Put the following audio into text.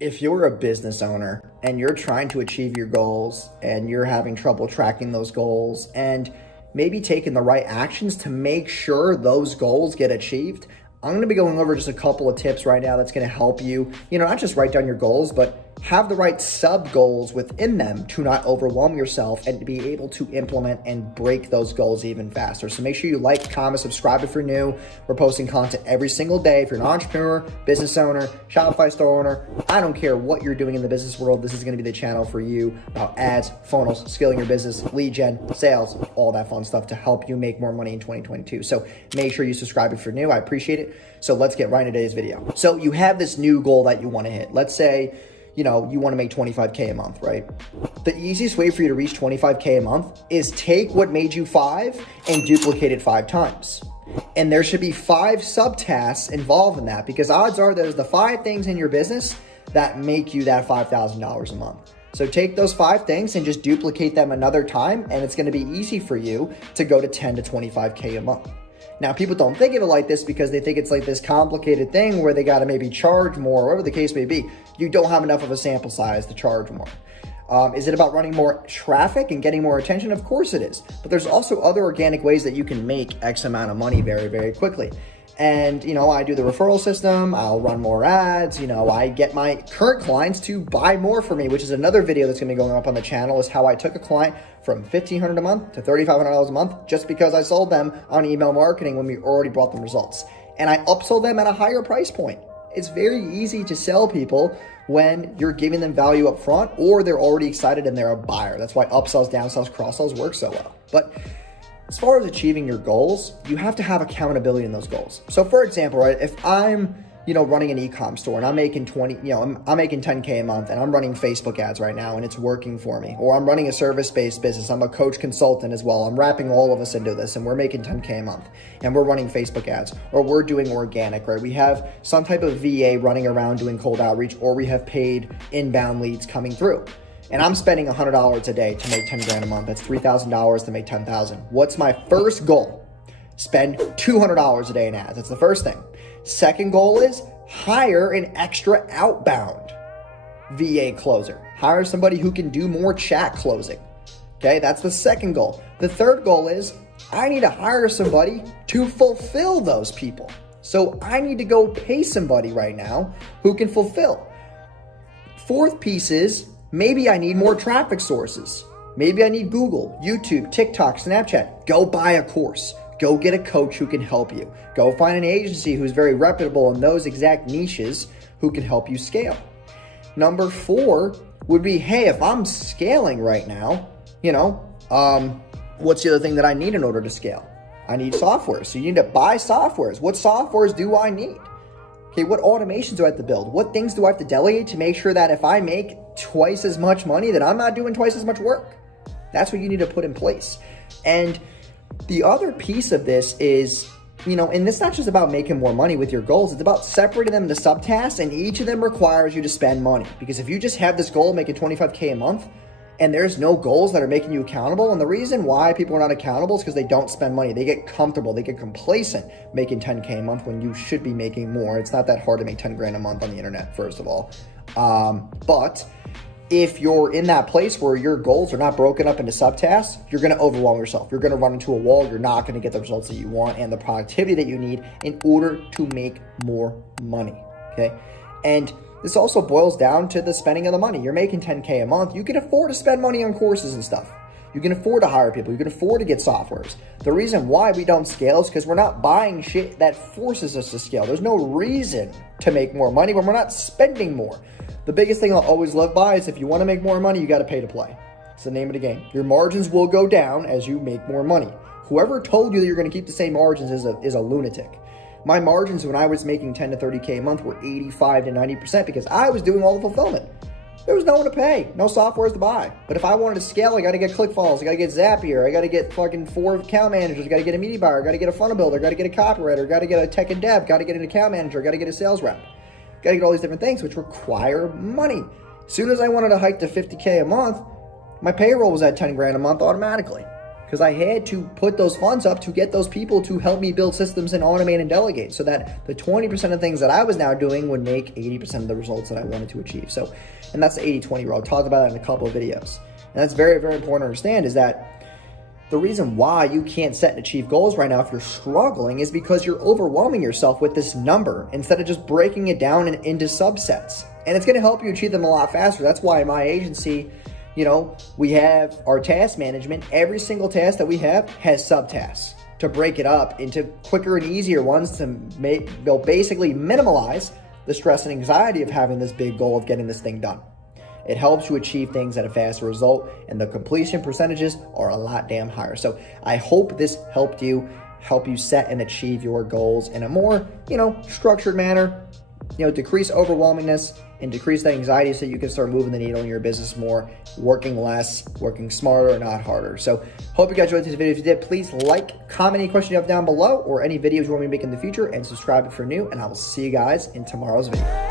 If you're a business owner and you're trying to achieve your goals and you're having trouble tracking those goals and maybe taking the right actions to make sure those goals get achieved, I'm going to be going over just a couple of tips right now that's going to help you, not just write down your goals, but have the right sub goals within them to not overwhelm yourself and to be able to implement and break those goals even faster. So make sure you like, comment, subscribe if you're new. We're posting content every single day. If you're an entrepreneur, business owner, Shopify store owner, I don't care what you're doing in the business world, this is going to be the channel for you about ads, funnels, scaling your business, lead gen, sales, all that fun stuff to help you make more money in 2022. So make sure you subscribe if you're new. I appreciate it. So let's get right into today's video. So you have this new goal that you want to hit. Let's say you want to make 25K a month, right? The easiest way for you to reach 25K a month is take what made you 5 and duplicate it 5 times. And there should be 5 subtasks involved in that, because odds are there's the 5 things in your business that make you that $5,000 a month. So take those 5 things and just duplicate them another time, and it's going to be easy for you to go to 10 to 25K a month. Now, people don't think of it like this because they think it's like this complicated thing where they got to maybe charge more, whatever the case may be. You don't have enough of a sample size to charge more. Is it about running more traffic and getting more attention? Of course it is. But there's also other organic ways that you can make X amount of money very, very quickly. And, I do the referral system. I'll run more ads. I get my current clients to buy more for me, which is another video that's going to be going up on the channel, is how I took a client from $1,500 a month to $3,500 a month just because I sold them on email marketing when we already brought them results. And I upsold them at a higher price point. It's very easy to sell people when you're giving them value up front or they're already excited and they're a buyer. That's why upsells, downsells, cross-sells work so well. But as far as achieving your goals, you have to have accountability in those goals. So for example, right, if I'm, running an e-com store and I'm making I'm making 10K a month and I'm running Facebook ads right now and it's working for me, or I'm running a service-based business, I'm a coach consultant as well, I'm wrapping all of us into this and we're making 10K a month and we're running Facebook ads, or we're doing organic, right? We have some type of VA running around doing cold outreach, or we have paid inbound leads coming through. And I'm spending $100 a day to make 10 grand a month. That's $3,000 to make 10,000. What's my first goal? Spend $200 a day in ads. That's the first thing. Second goal is hire an extra outbound VA closer. Hire somebody who can do more chat closing. Okay, that's the second goal. The third goal is I need to hire somebody to fulfill those people. So I need to go pay somebody right now who can fulfill. Fourth piece is maybe I need more traffic sources. Maybe I need Google, YouTube, TikTok, Snapchat. Go buy a course. Go get a coach who can help you. Go find an agency who's very reputable in those exact niches who can help you scale. Number 4 would be, hey, if I'm scaling right now, what's the other thing that I need in order to scale? I need software. So you need to buy softwares. What softwares do I need? Okay, what automations do I have to build? What things do I have to delegate to make sure that if I make twice as much money, that I'm not doing twice as much work? That's what you need to put in place. And the other piece of this is, and it's not just about making more money with your goals, it's about separating them into subtasks, and each of them requires you to spend money. Because if you just have this goal of making 25K a month, and there's no goals that are making you accountable, and the reason why people are not accountable is because they don't spend money. They get comfortable, they get complacent making 10K a month when you should be making more. It's not that hard to make 10 grand a month on the internet, first of all. But if you're in that place where your goals are not broken up into subtasks, you're going to overwhelm yourself. You're going to run into a wall. You're not going to get the results that you want and the productivity that you need in order to make more money. Okay. And this also boils down to the spending of the money. You're making 10K a month. You can afford to spend money on courses and stuff. You can afford to hire people. You can afford to get softwares. The reason why we don't scale is because we're not buying shit that forces us to scale. There's no reason to make more money when we're not spending more. The biggest thing I'll always live by is if you want to make more money, you got to pay to play. It's the name of the game. Your margins will go down as you make more money. Whoever told you that you're going to keep the same margins is a lunatic. My margins when I was making 10 to 30K a month were 85 to 90% because I was doing all the fulfillment. There was no one to pay, no softwares to buy. But if I wanted to scale, I got to get ClickFunnels, I got to get Zapier, I got to get fucking 4 account managers, I got to get a media buyer, I got to get a funnel builder, I got to get a copywriter, I got to get a tech and dev, got to get an account manager, I got to get a sales rep. Got to get all these different things which require money. As soon as I wanted to hike to 50K a month, my payroll was at 10 grand a month automatically. because I had to put those funds up to get those people to help me build systems and automate and delegate, so that the 20% of things that I was now doing would make 80% of the results that I wanted to achieve. So, and that's the 80-20 rule. I'll talk about that in a couple of videos. And that's very, very important to understand, is that the reason why you can't set and achieve goals right now if you're struggling is because you're overwhelming yourself with this number instead of just breaking it down into subsets. And it's going to help you achieve them a lot faster. That's why in my agency, you know, we have our task management. Every single task that we have has subtasks to break it up into quicker and easier ones to they'll basically minimize the stress and anxiety of having this big goal of getting this thing done. It helps you achieve things at a faster result, and the completion percentages are a lot damn higher. So I hope this helped you, help you set and achieve your goals in a more, structured manner, decrease overwhelmingness and decrease the anxiety so you can start moving the needle in your business more, working less, working smarter, not harder. So hope you guys enjoyed this video. If you did, please like, comment any questions you have down below or any videos you want me to make in the future, and subscribe if you're new, and I will see you guys in tomorrow's video.